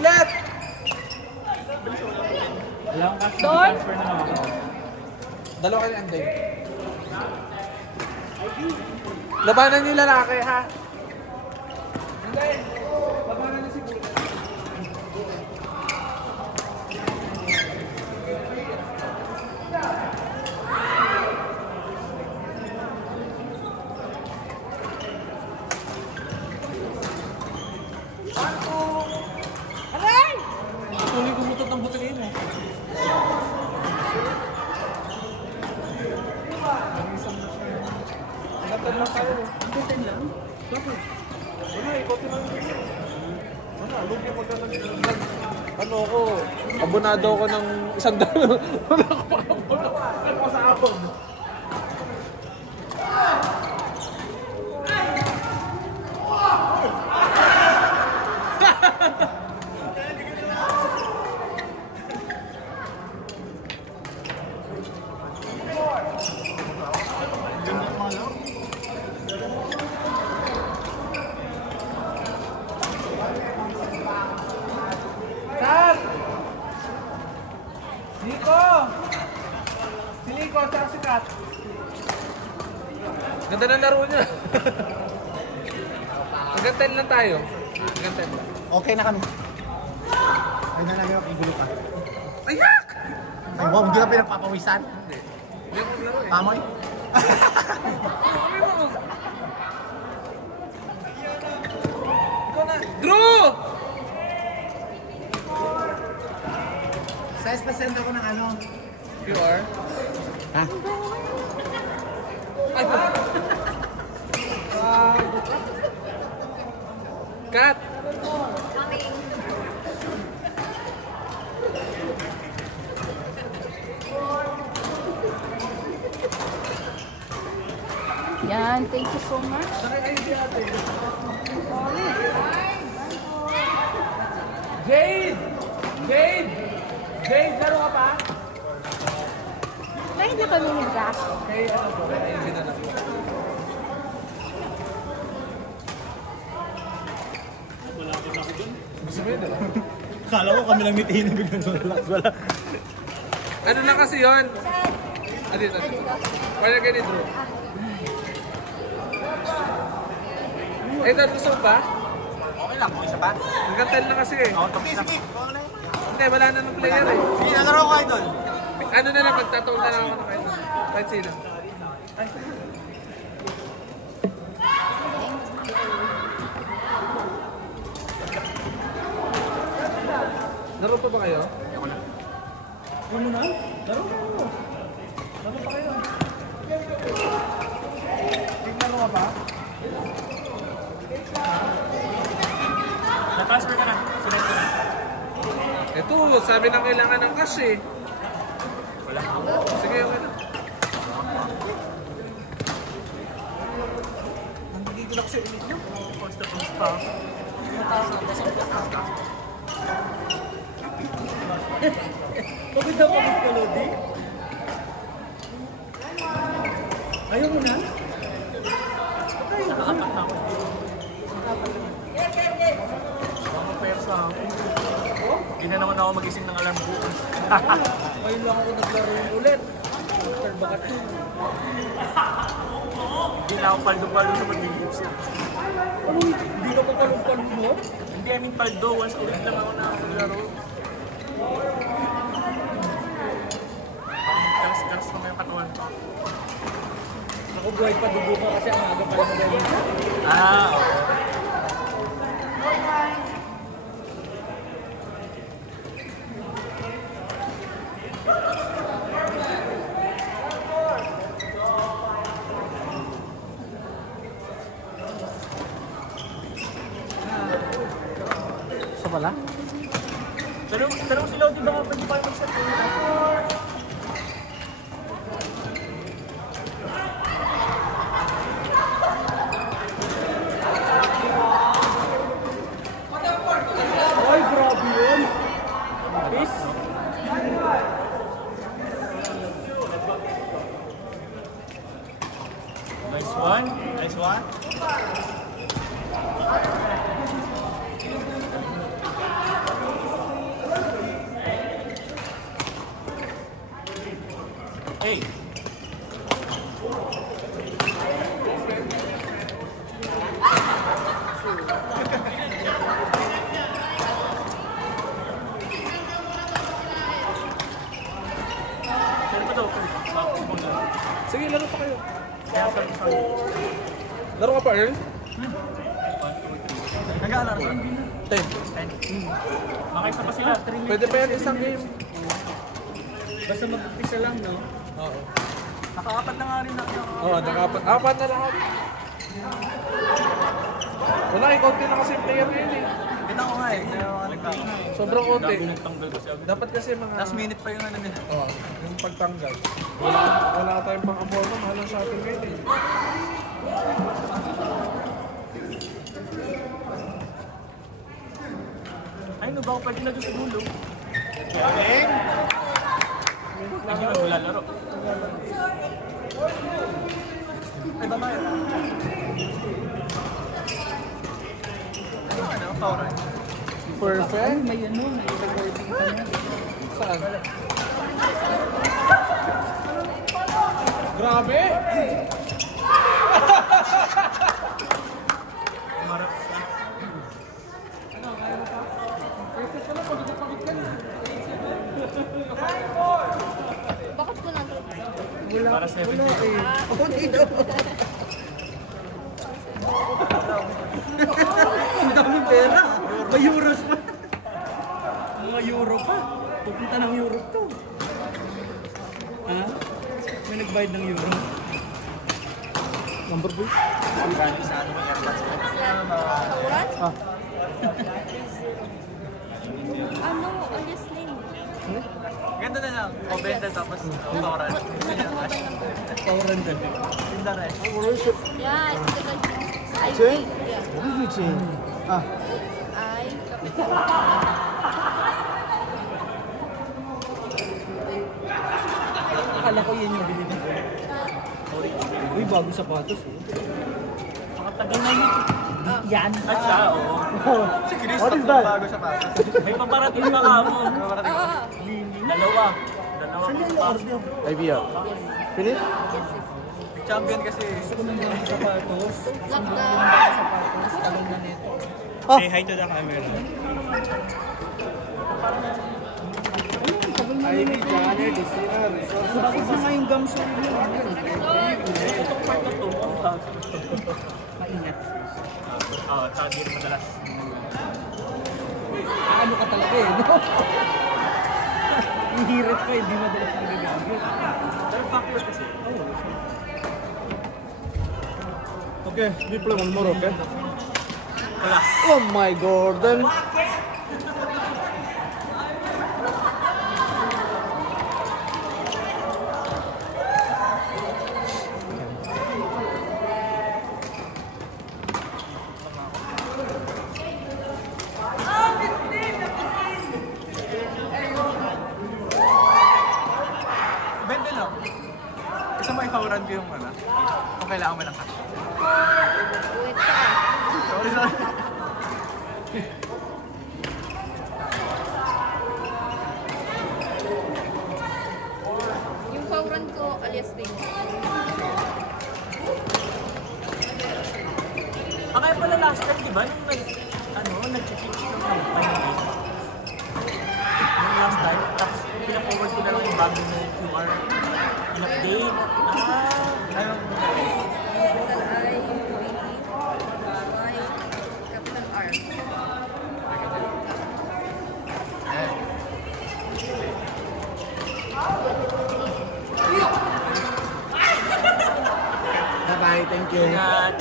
Ulit! Doon? Dalawa kayo anday. Labanan yung lalaki, ha? Anday! Labanan niyo si Bulat. Tuloy gumutot ng butangin mo. Nagatan lang tayo. Nagatan lang? Bakit? Wala, ikotin lang. Wala, lugi mo ka lang. Ano ako? Abonado ako ng $100. Wala ko pa abonado. Ano ko sa abon? Ganda ng laro niya. Hanggang 10 lang tayo. Hanggang 10 lang. Okay na kami. Ay na lang yung igulo ka. Ayak! Ay wow, hindi ka pinagpapawisan? Hindi. Hindi ako maglaro eh. Pamoy? Ikaw na. Drew! Size percent ako ng ano? QR? Ha? Ay, cut! Yan, thank you so much. Jade! Jade! Jade, laro ka pa? Ay, hindi kami nag-back. Okay, ano po? Ay, gina na. Wala ko na ako dun. Gusto mo yun, diba? Kala ko kami lang nitihin biglang wala. Ano na kasi yun? Dito. Wala ka ni Drew. Eh, gusto ba? Okay lang, kung isa pa. Hanggang 10 na kasi eh. Sige. Hindi, wala na ng player eh. Sige, nalaro ko idol. Ano na lang, magtataon na lang ako na kayo. Kahit sino. Ay. Laro pa ba kayo? Ako na. Laro na? Laro na. Laro pa kayo. Tignan mo ba? Na-transfer ka na. Select ko na. Ito, sabi na kailangan ng cash eh. Wala. Sige, okay na. Nandagigil ako sa init nyo. Post pa. Bakit daw pagod ka, Lodi? Ayaw mo na? Okay, nakakapat na ako. Mga persa. Hindi na naman ako magising ng alarm bukas. Ngayon lang ako naglaro ulit. After bakat yun. Hindi na ako paldo-paldo sa pag-gigips na. Ano? Hindi ka pa palong-palong mo? Hindi, I mean paldo. Once a week lang ako na maglaro. Karas-karas naman yung katawan ko. Ako buhay pa dugo ka kasi ang aga pala mo gawin. Ah, oo. Sa pala? Pero sila, di ba pwede pa mag-set? Ay, grabe yun! Peace! Nice one. Nice one. Hey! Saan ba ito? Sige, laro pa kayo. Kaya sorry. Laro ka pa, Earl? Nag-aalala sa 10. 10. Makita pa sila. Pwede pa yan isang game. Basta mag-umpisa lang, no? Oo. Nakaapat na nga rin na. Oo, nakapat. Apat na lahat. Wala, konti na kasi yung player ngayon eh. Kita ko nga eh. Kaya mga nagkakaroon. Sobrang konti. Nagtanggal kasi agad. Dapat kasi mga... Last minute pa yung ano nila. Oo, yung pagtanggal. Wala tayong pang-amono, mahal sa atin ngayon eh. Ay, no ba ako pwede na doon sa dulo? Galing! Hindi ba wala laro? Ay, tama yun. Ano? Power. Perfect. May ano, may recording pa niya. Saan? Grabe! Marap na. Bakit ko na Para 70. Ako dito. Ang daming pera. May euros pa. Mga euro pa. Pupunta ng Europe to. Ha? May nagbayad ng euro. Number 2? Gani sa ano mag-airpads. Ah. Ano, alis name. Ganda na lang. O benta tapos poweran. Tauran din. Tinda rin. Yeah, it's the I Chain? Yeah. What is your chain? Ah. I. Akala ko yun yung binili ko. Uy, bago sapatos eh. Makatagal na yun. Yan. At siya, oo. Si Chris, What is that? bago sa patas. May paparating pa ka mo. Paparating pa. Ah, Dalawa. Saan yan yung order? Idea. Finish? Champion kasi. Gusto ko ng mga sapatos. lockdown. Sapatos. Talong na nito. Say hi to the camera. Ivy, Janet, Desina, Resource. Bakit na nga yung gums yun? Itong part na to. Maingat. Oo, tsaka di rin madalas. Ano ka talaga eh, no? Ang hirap pa, hindi madalas ang gagamit. Pero factor kasi. Okay, we play one more, okay? Wala. Oh my Gordon! Bente lang. Kasi ma-ifauran ko yung ano. Kung kailangan mo ng cash. Wait ka. Sorry, sorry. Yung pauran ko, alias din. Kaya pala last time, di ba? Nung nag-change ng time. Nung last time, tapos pina-forward ko na lang yung bago na QR. In-update. Ayun. Capital I, Y, capital R. Bye-bye, thank you. Ingat.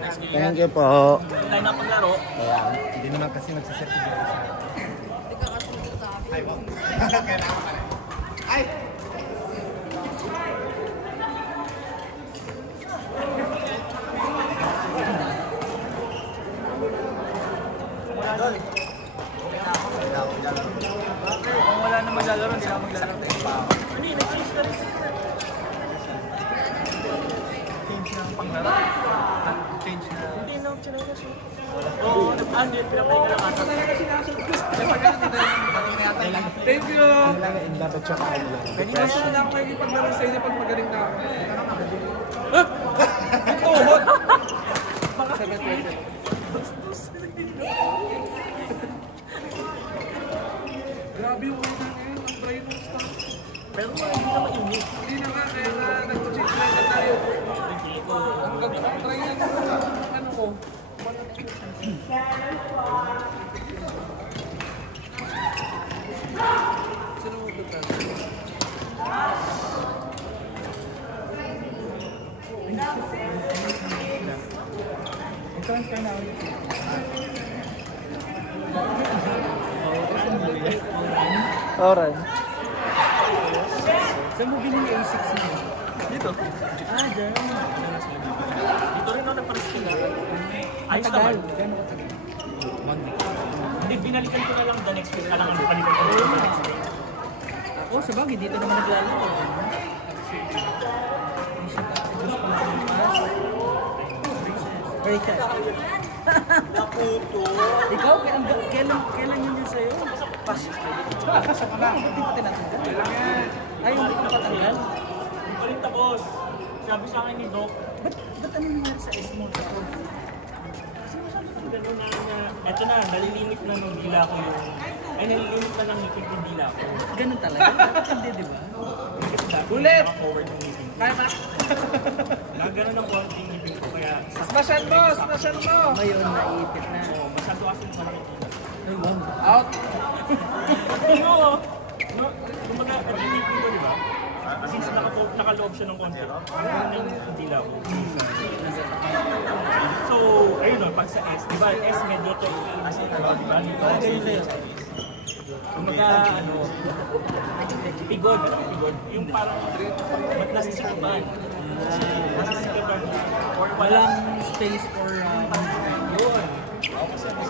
Next game. Thank you po. Tayo na paglaro. Kaya, hindi naman kasi magsiset si Gordon. Hindi ka kasunod sa akin. Ay, wow. Kailangan pa rin. Ay! Kung wala na maglalaro, hindi na maglalaro. Hindi, nag-change na rin. Change na ang panglaro. Change na. Hindi na, change na siya. Oo, Hindi, pinapay na lang ata. Thank you! In love at saka ano lang. Kaso na ako kayo paglaro sa inyo pag magaling na ako. Ito, hot! 720. Grabe yung una ngayon, ang brain ng stock. Pero hindi naman unique. Hindi na nga, kaya nga nag-check na tayo. Ang ganda ng try yan. Ano ko? Sino mo ito? I-transfer na ulit. Oran. Saan mo binili yung 6 na yun? Dito. Dyan. Dito rin ako nagpa-rescue na. Ayos Tagal. naman. Gano'n katagal? Hindi, binalikan ko na lang the next week. Alang ano, palitan ko na lang the next week. Ako, sa bagay, dito naman naglalaro. Rachel. Ikaw, kailan yun yun sa'yo? Pasok ka na. Hindi pa tinatanggal. Ay, hindi pa patanggal. Hindi pa rin tapos. Sabi sa akin ni Doc, Ba't ano nangyari sa small ako? gano'n eto na, nalilimit na ng dila ko yung, ay nalilimit na ng ngipin yung dila ko. Ganun talaga. Hindi, di ba? Ulit! Naka-forward yung ngipin ko. Kaya ma... Nagano ng konti yung ngipin ko, kaya Smashan mo! Smashan mo! Ngayon, naiipit na. masyado kasi malaki. Ay, wow. Out! Pero, no, kumbaga, ito yung ngipin ko, di ba? Since nakaloob siya ng konti, ang ng dila ko. So, ayun o, pag sa S, di ba? S medyo to as in, di ba? Ganyan sa'yo. Kumbaga, ano, pigod, yung parang, ba't nasisikaban? Nasisikaban na, or walang, Walang space for yun.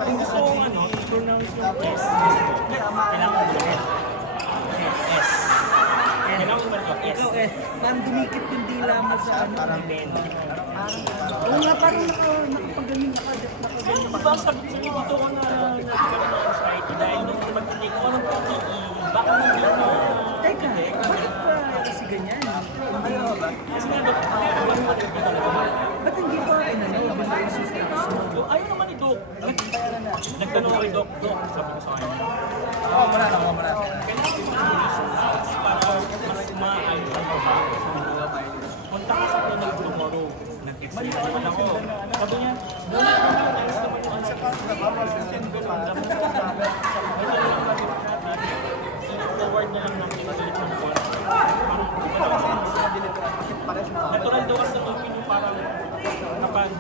Kung gusto kong, ano, pronounce yung S, kailangan mo yung S. Kailangan mo yung S. ikaw parang dumikit yung dila mo sa ano. Parang men. Oo nga, parang nakapagaling, nakaganyan. Diba sabi ko dito ko na nagkaroon ng anxiety dahil nung pag-take ko ng PPE, baka hindi na... Teka, bakit pa kasi ganyan? Kasi nga, ano ba ito talaga? Ba't hindi pa binigay yung system? Ayaw naman ni Doc. Nagtanong ako kay Doc, sabi ko sa kanya. Kailangan ko ng reasons para mas maayos ang trabaho. Punta ka sa clinic tomorrow. Nag-explain naman ako. Sabi niya, ayos naman yung anak. Send ko lang naman. I-forward na lang namin i-delete ng phone. Natural daw kasi ng yung parang kapag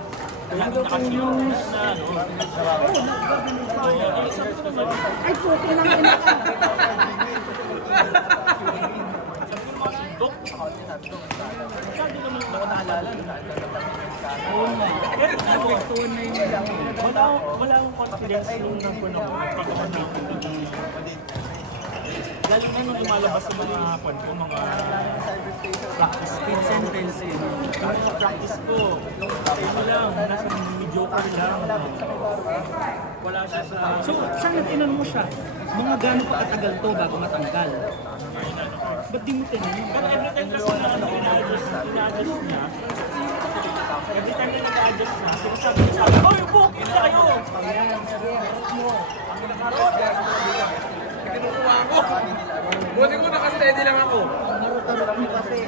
lagi nakasiro na ano. Ay, puto lang ina ka. Dok, masyado naman ako naalala. Oo nga. Apektuhan na yun. Wala akong confidence nung nagpuno ko. Lalo na nung lumalabas sa mga mga practice Speed sentence yun. yung mga practice ko, ano lang, nasa mediocre lang. Wala siya sa... So, saan natinan mo siya? Mga gano'n pa katagal to bago matanggal? Ba't di mo tinanong? Pero every time kasi na ano, ina-adjust niya, every time na nag-adjust na, sinasabi niya sa akin, "Hoy, bukit na kayo!" Kinukuha ko! Buti ko naka-steady lang ako. Marot-marot mo kasi.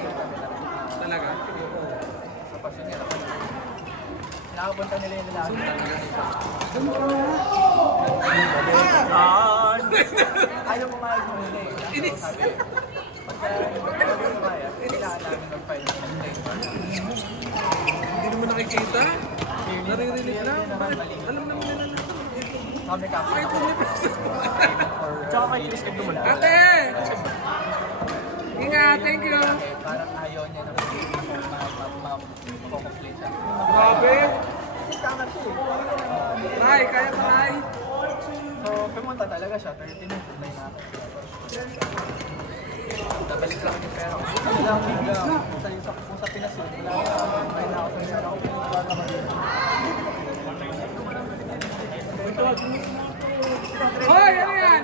Talaga? Nakapunta nila yung lalaki. Ayaw pumayag mo muna eh. Inis! Pagka pumayag, kailangan namin mag-file ng complaint. Hindi naman nakikita. Naririnig lang. Alam naman nila na. Kami kapit. Kahit hindi pa. Tsaka kay Chris Ed naman. Ate! Ingat, thank you! Parang ayaw niya na mag-complain siya. Grabe! Tama siya eh. Tay, kaya ka, Tay! So, pumunta talaga siya. 30 minutes, may natin. Nabalik lang yung pera. Wala akong bigas. Kung sa Pinas yun, wala akong pera. Wala akong pera. Hoy, ano yan?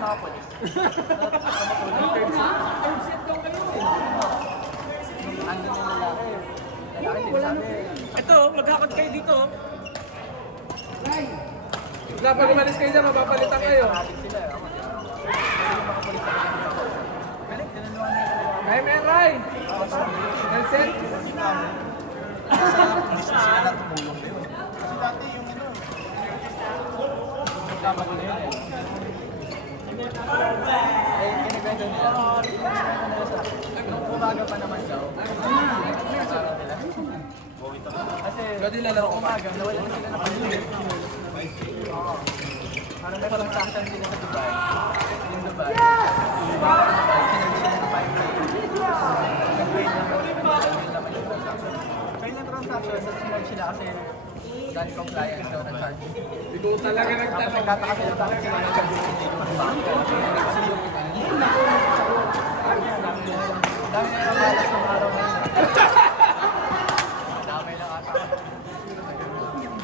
Ito, maghakot kayo dito. Dapat umalis kayo dyan, mapapalitan kayo. Ay, men, Ray! Nelson? Sila lang tumulong na yun. Kasi dati yung ano, kasama ko na yun eh. Eh, kinaganda nila. Nung umaga pa naman daw. Kasi nung umaga, nawala na sila na pag-ibig. Oo. Parang nagpapagsasan sila sa Dubai. Yung Dubai. Sinabi sila sa pipeline. Nag-wait lang daw. Kaya ng transaction, sa sinag sila kasi non-compliance daw na charge. Ikaw talaga Tapos nagtanong. nagtataka sila bakit sila nag-charge hindi ko mag-banko. Kasi yung dami na yung malas ng araw na yun. Dami lang ata.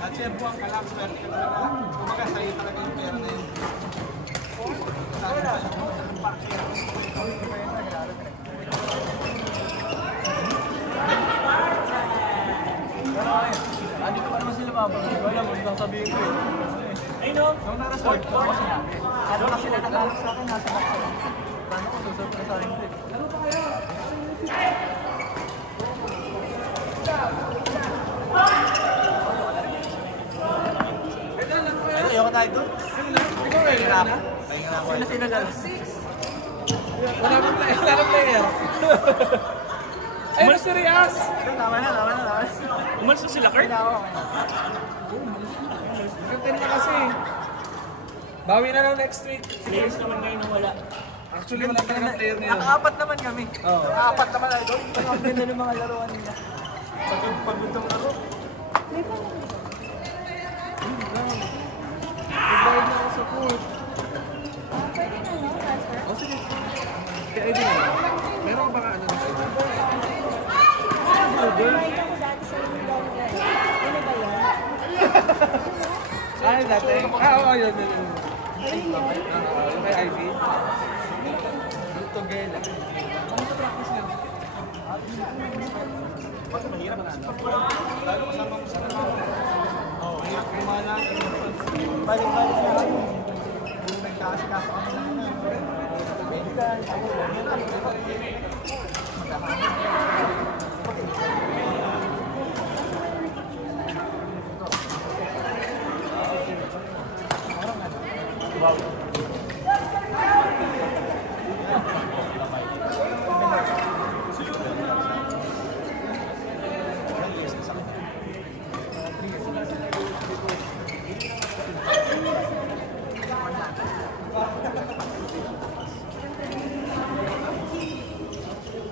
At siya buwang ka lang, swerte ka talaga. Kumaga sa'yo talaga yung pera na yun. Hindi ko pa naman sila mabalik. Wala mo, hindi sabihin ko eh. Ay no. Nung naka-sort ko ako sinabi. Ano kasi sila nag-alok sa akin, nasa box. Paano ko susort na sa akin ko eh. Ayoko na ito. Ikaw ready na? Sino sinagala? Wala nang player. Ay, Mr. Rias! Tama na. Umalis na sila, Kurt. Captain na kasi. Bawi na lang next week. Players naman ngayon na wala. Actually, wala talaga player na yun. Nakaapat naman kami. Oo. Nakaapat naman ay doon. Ang ganda ng mga laruan nila. Pagod-pagod laro. Nagbayad na ako sa food. O sige. Kaya ID na. Meron ka ba ano na ID? Ay, dati. Oo, yun. Yung kay Ivy. Yung Togela. Ano sa practice niya? Mahirap na. Lalo kasama mo sa Oo, hirap kumala. Balik-balik na lang. Kung nagkakasikaso kami lang na. Medical.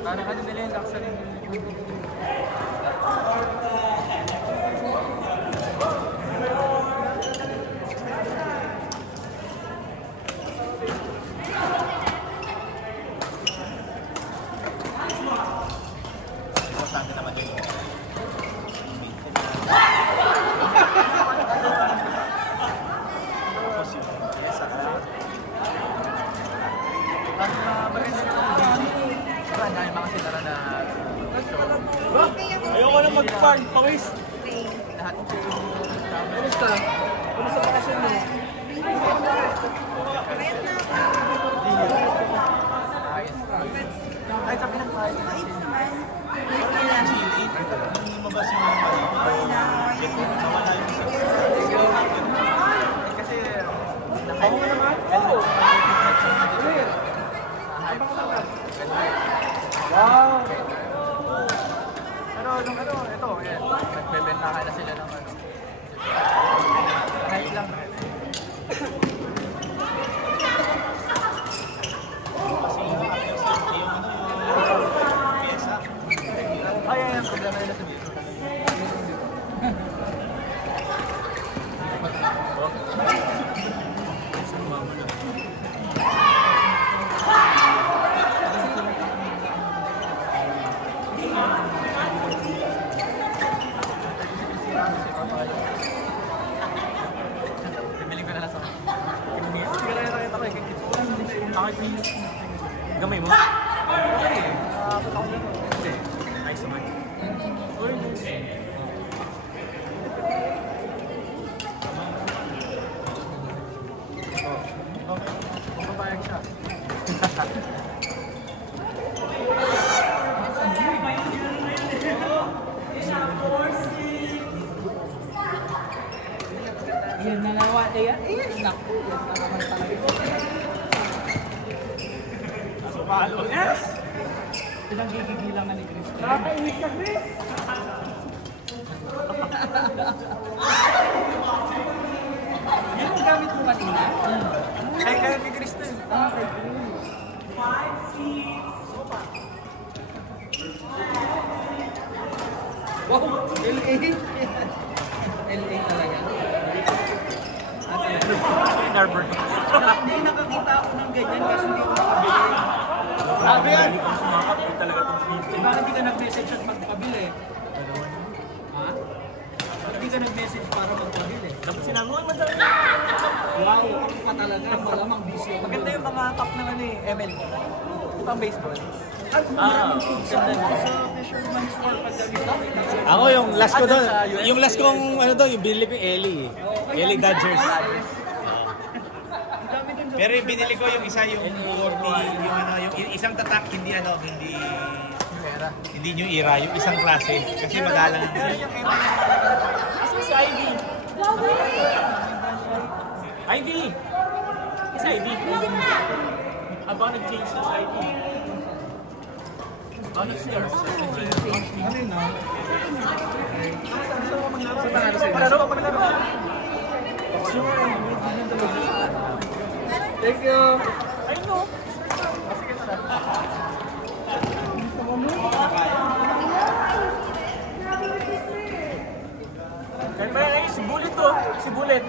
Parang ano nila yung laksa rin. Importante naman yun. Dahil mga sila na Ayoko na mag-farm, pawis. lahat. Kumusta? Kumusta bakasyon mo? Ay, sabi ng tayo. Hindi mabas yung nawala yung Kasi Ako naman. Oo. Wow. pero nung ano, ito, nagbebentahan na sila ng ano. Bakit minus? Gamay mo? Hindi. Nice naman. Uy, nice. Papayag siya. Yan na nawa. Yan. Naku. Yan na naman talaga. Palo. Yes! Pinaggigigilan nga ni Chris. Nakakainig ka, Chris! Yan ang gamit mo kanina. Ay, kaya kay Chris na. Kay Chris. Wow! LA! LA talaga. Narbor. Hindi nakakita ako ng ganyan kasi hindi ko nakabili. Sabi yan! Sumakapit talaga itong video. Bakit hindi ka nag-message at magpabili? Ha? Bakit hindi ka nag-message para magpabili? Dapat sinabi mo, madali. Wow! Ako pa talaga. Malamang busy ako. Maganda yung mga cup ng ano eh, ML. Pang baseball. Maraming pizza sa Fisherman's Wharf pag ganito. Ako yung last ko doon, yung last kong ano doon, yung binili ko yung Ellie. Ellie Dodgers. Pero yung binili ko yung isa yung 40, yung ano, yung isang tatak, hindi ano, hindi new era, yung isang klase. Kasi magalang. Si Ivy. Ivy! Is Ivy? Abang nag-change na si Ivy. Abang nag-stairs. Ano yun na? Thank you. I know. Kaya ba yun? Si Bullet to. Si Bullet.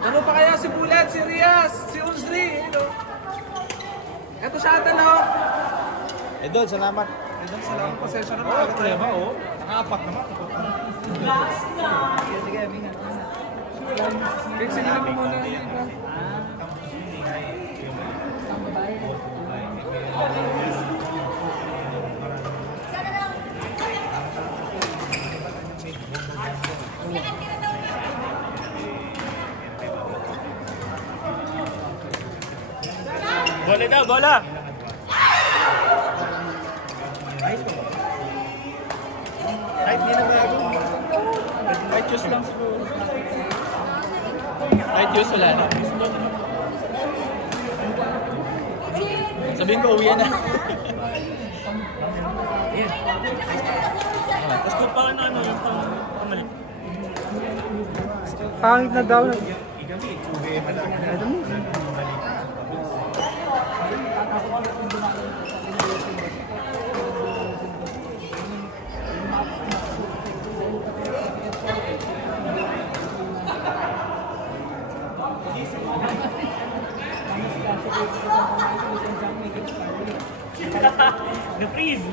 Ano pa kaya si Bulat, si Rias, si Unsri, ano? Eto siya ata na. Eh doon, salamat. Ayun sila ang pasensya na Oo, problema, oo. Nakaapat naman. Sige, bingat. Sige na mo muna. Bola daw, bola! Kahit hindi na bago. Kahit choose lang siguro. Kahit choose wala na. Sabihin ko, uwi na. Tapos kung pa ano, yung pamalit. Pangit na daw. Na-freeze!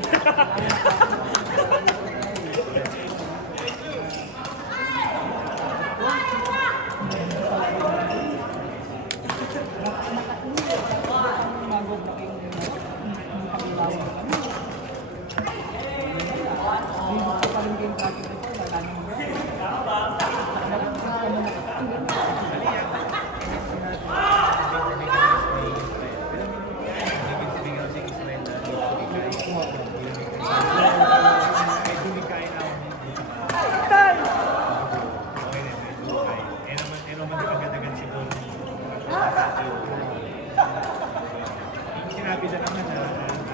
Sinabi na naman na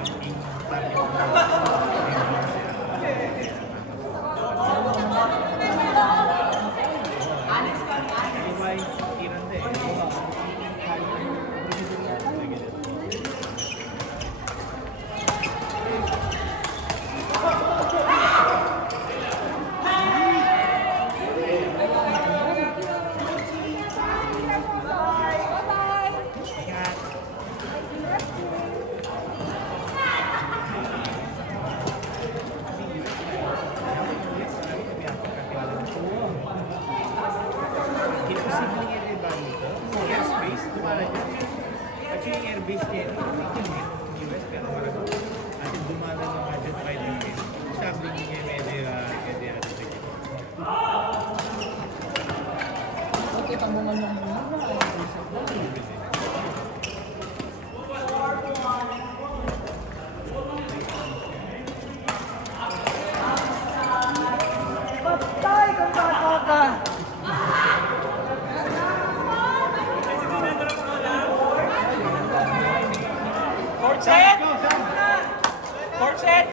ating target Actually, yung airbase niya, yung US, pero parang ating dumala ng